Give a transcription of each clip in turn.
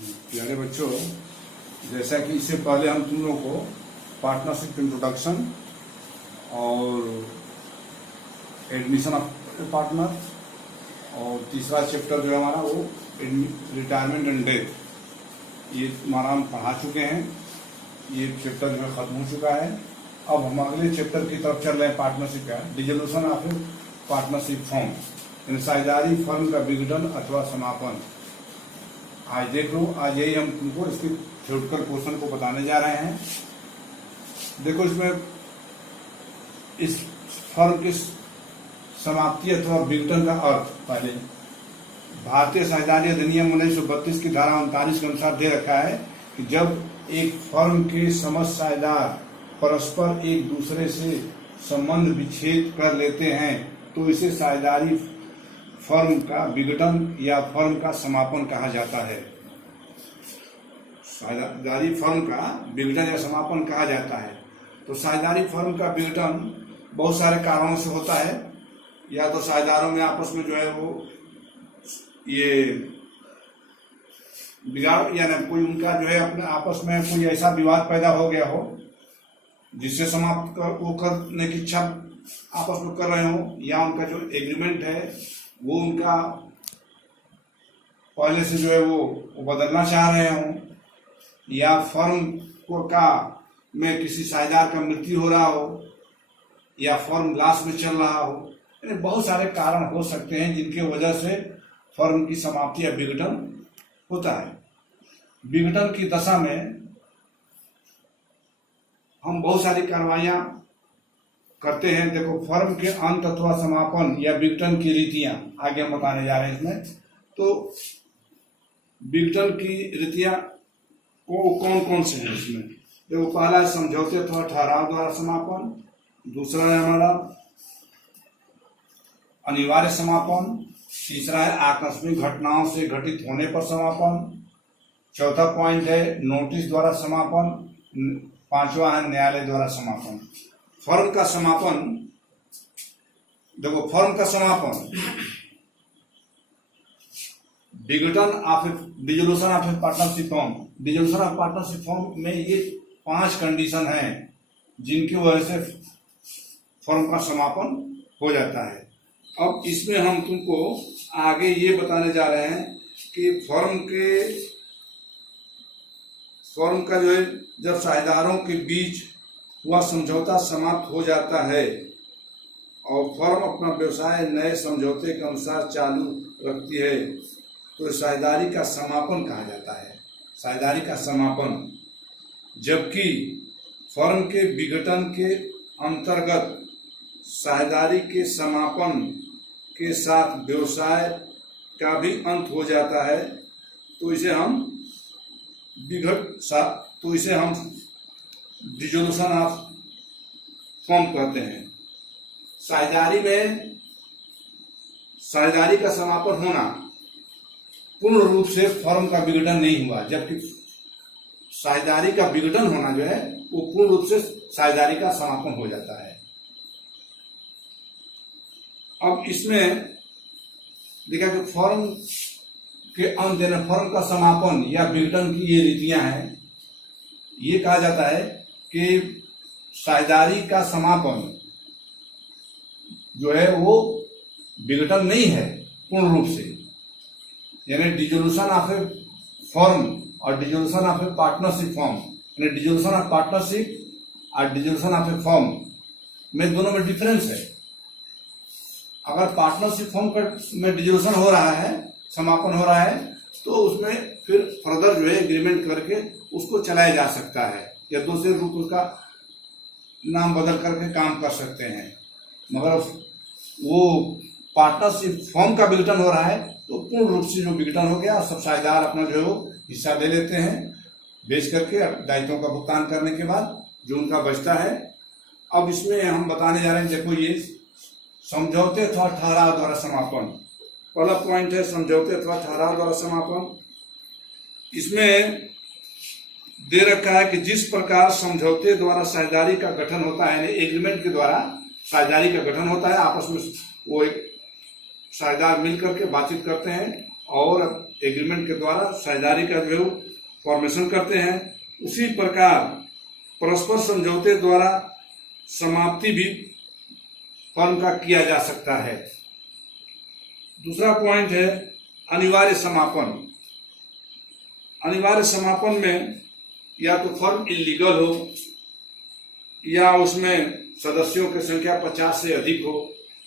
प्यारे बच्चों, जैसा कि इससे पहले हम तुम लोगों को पार्टनरशिप इंट्रोडक्शन और एडमिशन ऑफ पार्टनर और तीसरा चैप्टर जो है हमारा वो रिटायरमेंट एंड डेथ, ये हमारा हम पढ़ा चुके हैं। ये चैप्टर जो है खत्म हो चुका है। अब हम अगले चैप्टर की तरफ चल रहे हैं, पार्टनरशिप का डिसोल्यूशन ऑफ पार्टनरशिप फॉर्म, यानी साझेदारी फर्म का विघटन अथवा समापन। आज देख लो, आज यही हम तुमको इसके थ्योरेटिकल पोर्शन को बताने जा रहे हैं। देखो, इसमें इस फर्म की समाप्ति अथवा विघटन का अर्थ पहले भारतीय साझेदारी अधिनियम 1932 की धारा 39 के अनुसार दे रखा है कि जब एक फर्म के समस्त साझेदार परस्पर एक दूसरे से संबंध विच्छेद कर लेते हैं तो इसे साझेदारी फर्म का विघटन या फर्म का समापन कहा जाता है। साझेदारी फर्म का विघटन या समापन कहा जाता है। तो साझेदारी फर्म का विघटन बहुत सारे कारणों से होता है। या तो साझेदारों में आपस में जो है वो ये बिगाड़ या कोई उनका जो है अपने आपस में कोई ऐसा विवाद पैदा हो गया हो जिससे समाप्त वो करने की इच्छा आपस में कर रहे हो, या उनका जो एग्रीमेंट है वो उनका पहले से जो है वो बदलना चाह रहे हो, या फर्म को का में किसी साझेदार का मृत्यु हो रहा हो, या फर्म लॉस में चल रहा हो। यानी बहुत सारे कारण हो सकते हैं जिनके वजह से फर्म की समाप्ति या विघटन होता है। विघटन की दशा में हम बहुत सारी कार्रवाइयां करते हैं। देखो, फर्म के अंत अथवा समापन या विघटन की रीतियां आगे हम बताने जा रहे हैं इसमें। तो विघटन की रीतियां कौन कौन से हैं इसमें? देखो, पहला है समझौते अथवा ठहराव द्वारा समापन, दूसरा है हमारा अनिवार्य समापन, तीसरा है आकस्मिक घटनाओं से घटित होने पर समापन, चौथा पॉइंट है नोटिस द्वारा समापन, पांचवा है न्यायालय द्वारा समापन। फर्म का समापन, देखो फर्म का समापन, विघटन of dissolution of partnership form. Dissolution of partnership form में ये 5 कंडीशन हैं जिनकी वजह से फर्म का समापन हो जाता है। अब इसमें हम तुमको आगे ये बताने जा रहे हैं कि फर्म का जो है जब साझेदारों के बीच हुआ समझौता समाप्त हो जाता है और फर्म अपना व्यवसाय नए समझौते के अनुसार चालू रखती है तो साझेदारी का समापन कहा जाता है। साझेदारी का समापन। जबकि फर्म के विघटन के अंतर्गत साझेदारी के समापन के साथ व्यवसाय का भी अंत हो जाता है तो इसे हम डिसोल्यूशन ऑफ फर्म कहते हैं। साझेदारी का समापन होना पूर्ण रूप से फर्म का विघटन नहीं हुआ, जबकि साझेदारी का विघटन होना जो है वो पूर्ण रूप से साझेदारी का समापन हो जाता है। अब इसमें देखा कि फर्म के अंत देना, फर्म का समापन या विघटन की ये रीतियां हैं। ये कहा जाता है कि साझेदारी का समापन जो है वो विघटन नहीं है पूर्ण रूप से, यानी डिसोल्यूशन ऑफ ए फर्म और dissolution of A partnership firm, यानी डिसोल्यूशन ऑफ पार्टनरशिप और डिसोल्यूशन ऑफ ए फर्म में दोनों में डिफरेंस है। अगर पार्टनरशिप फर्म में डिसोल्यूशन हो रहा है, समापन हो रहा है, तो उसमें फिर फर्दर जो है एग्रीमेंट करके उसको चलाया जा सकता है या दूसरे रूप उसका नाम बदल करके काम कर सकते हैं। मगर वो पार्टनरशिप फर्म का विघटन हो रहा है तो पूर्ण रूप से जो विघटन हो गया, सब साझेदार अपना जो है वो हिस्सा ले लेते हैं बेच करके, दायित्वों का भुगतान करने के बाद जो उनका बचता है। अब इसमें हम बताने जा रहे हैं, देखो ये समझौते अथवा ठहराव द्वारा समापन। पहला पॉइंट है समझौते अथवा ठहराव द्वारा समापन। इसमें दे रखा है कि जिस प्रकार समझौते द्वारा साझेदारी का गठन होता है, यानी एग्रीमेंट के द्वारा साझेदारी का गठन होता है, आपस में वो एक साझेदार मिल करके बातचीत करते हैं और एग्रीमेंट के द्वारा साझेदारी का जो है वो फॉर्मेशन करते हैं, उसी प्रकार परस्पर समझौते द्वारा समाप्ति भी फर्म का किया जा सकता है। दूसरा पॉइंट है अनिवार्य समापन। अनिवार्य समापन में या तो फर्म इलीगल हो या उसमें सदस्यों की संख्या 50 से अधिक हो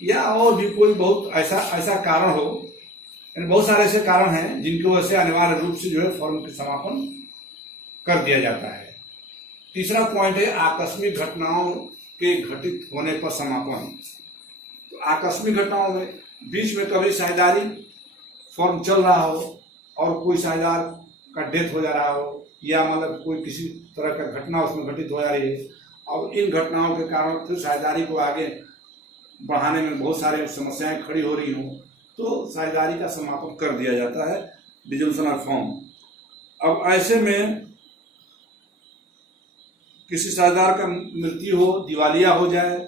या और भी कोई बहुत ऐसा कारण हो, बहुत सारे ऐसे कारण हैं जिनकी वजह से अनिवार्य रूप से जो है फर्म के समापन कर दिया जाता है। तीसरा पॉइंट है आकस्मिक घटनाओं के घटित होने पर समापन। तो आकस्मिक घटनाओं में बीच में कभी साझेदारी फर्म चल रहा हो और कोई साझेदार का डेथ हो जा रहा हो या मतलब कोई किसी तरह का घटना उसमें घटित हो जा रही है और इन घटनाओं के कारण फिर साझेदारी को आगे बढ़ाने में बहुत सारे समस्याएं खड़ी हो रही हों तो साझेदारी का समापन कर दिया जाता है, डिसोल्यूशन ऑफ फर्म। अब ऐसे में किसी साझेदार का मृत्यु हो, दिवालिया हो जाए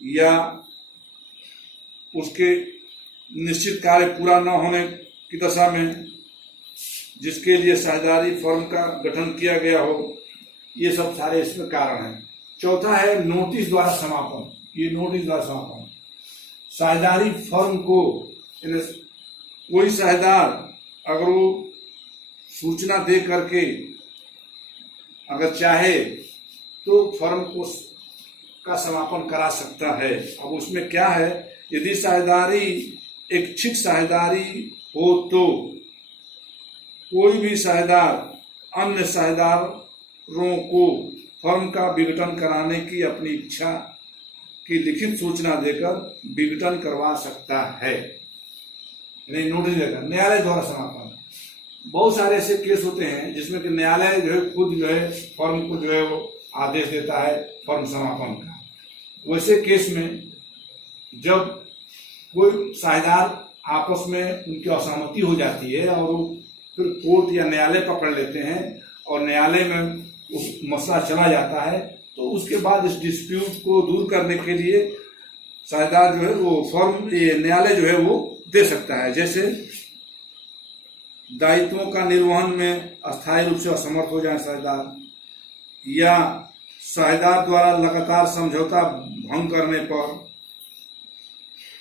या उसके निश्चित कार्य पूरा न होने की दशा में जिसके लिए साझेदारी फर्म का गठन किया गया हो, ये सब सारे इसमें कारण हैं। चौथा है नोटिस द्वारा समापन। ये नोटिस द्वारा समापन, साझेदारी फर्म को कोई साझेदार अगर वो सूचना दे करके अगर चाहे तो फर्म को का समापन करा सकता है। अब उसमें क्या है, यदि साझेदारी इच्छित साझेदारी हो तो कोई भी साझेदार अन्य साझेदारों को फर्म का विघटन कराने की अपनी इच्छा की लिखित सूचना देकर विघटन करवा सकता है, नहीं नोटिस देकर। न्यायालय द्वारा समापन, बहुत सारे ऐसे केस होते हैं जिसमें कि न्यायालय जो है खुद जो है फर्म को जो है वो आदेश देता है फर्म समापन का। वैसे केस में जब कोई साझेदार आपस में उनकी असहमति हो जाती है और वो फिर कोर्ट या न्यायालय पकड़ लेते हैं और न्यायालय में उस मसला चला जाता है, तो उसके बाद इस डिस्प्यूट को दूर करने के लिए साझेदार जो है वो फर्म न्यायालय जो है वो दे सकता है। जैसे दायित्वों का निर्वहन में अस्थायी रूप से असमर्थ हो जाए साझेदार, या साझेदार द्वारा लगातार समझौता भंग करने पर,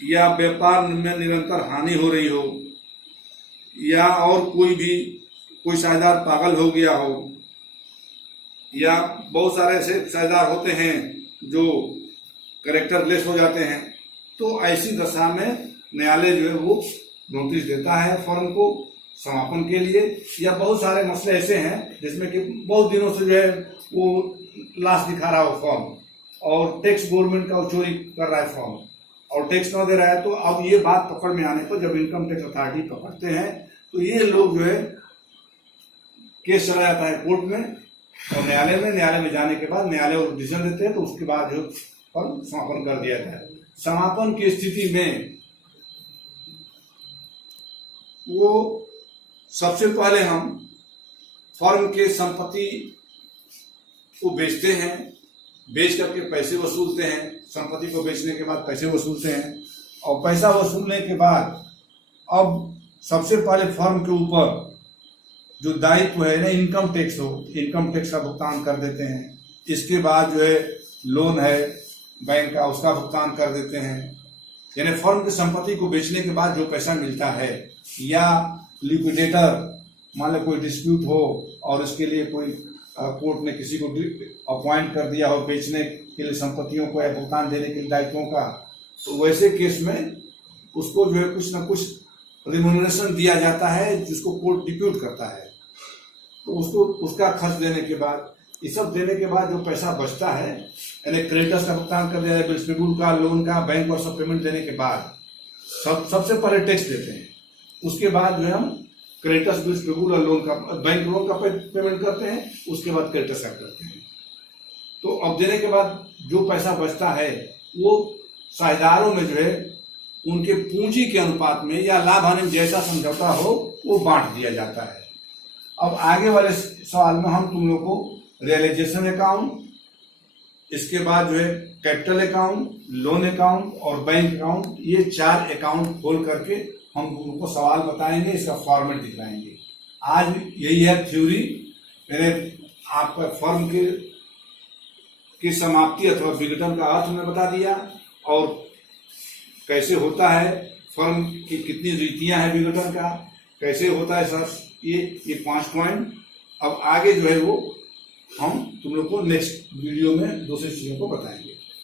या व्यापार में निरंतर हानि हो रही हो, या और कोई साझेदार पागल हो गया हो, या बहुत सारे ऐसे साझेदार होते हैं जो कैरेक्टर लेस हो जाते हैं, तो ऐसी दशा में न्यायालय जो है वो नोटिस देता है फर्म को समापन के लिए। या बहुत सारे मसले ऐसे हैं जिसमें कि बहुत दिनों से जो है वो लाश दिखा रहा हो फर्म और टैक्स गवर्नमेंट का चोरी कर रहा है फर्म और टैक्स न दे रहा है, तो अब ये बात पकड़ में आने पर जब इनकम टैक्स अथॉरिटी पकड़ते हैं तो ये लोग जो है केस चला जाता है कोर्ट में और न्यायालय में जाने के बाद न्यायालय डिसीजन देते हैं, तो उसके बाद जो फर्म समापन कर दिया जाता है। समापन की स्थिति में वो सबसे पहले हम फर्म के संपत्ति को बेचते हैं, बेच करके पैसे वसूलते हैं, संपत्ति को बेचने के बाद पैसे वसूलते हैं और पैसा वसूलने के बाद अब सबसे पहले फर्म के ऊपर जो दायित्व है ना इनकम टैक्स हो, इनकम टैक्स का भुगतान कर देते हैं। इसके बाद जो है लोन है बैंक का उसका भुगतान कर देते हैं। यानी फर्म की संपत्ति को बेचने के बाद जो पैसा मिलता है, या लिक्विडेटर मान लो कोई डिस्प्यूट हो और इसके लिए कोई कोर्ट ने किसी को अपॉइंट कर दिया हो बेचने के लिए संपत्तियों को या भुगतान देने के लिए दायित्वों का, तो वैसे केस में उसको जो है कुछ ना कुछ रिम्यूनरेशन दिया जाता है जिसको कोर्ट डिप्यूट करता है। तो उसको उसका खर्च देने के बाद, ये सब देने के बाद जो पैसा बचता है यानी क्रेडिटर्स का भुगतान कर दिया जाए, बिल्स पेबल का, लोन का, बैंक और सब पेमेंट देने के बाद सबसे पहले टैक्स देते हैं। उसके बाद जो है हम क्रेडिटर्स, बिल्स पेबल और लोन का, बैंक लोन का पेमेंट करते हैं, उसके बाद क्रेडिटर्स का करते हैं। तो अब देने के बाद जो पैसा बचता है वो साझेदारों में जो है उनके पूंजी के अनुपात में या लाभ हानि में जैसा समझौता हो वो बांट दिया जाता है। अब आगे वाले सवाल में हम तुम लोग को रियलाइजेशन अकाउंट, इसके बाद जो है कैपिटल अकाउंट, लोन अकाउंट और बैंक अकाउंट, ये 4 अकाउंट खोल करके हम उनको सवाल बताएंगे, इसका फॉर्मेट दिखलाएंगे। आज यही है थ्योरी। मैंने आपका फॉर्म की समाप्ति अथवा विघटन का अर्थ मैं बता दिया, और कैसे होता है, फॉर्म की कितनी रीतियां हैं विघटन का, कैसे होता है सर, ये 5 पॉइंट। अब आगे जो है वो हम तुम लोग को नेक्स्ट वीडियो में दूसरी चीजों को बताएंगे।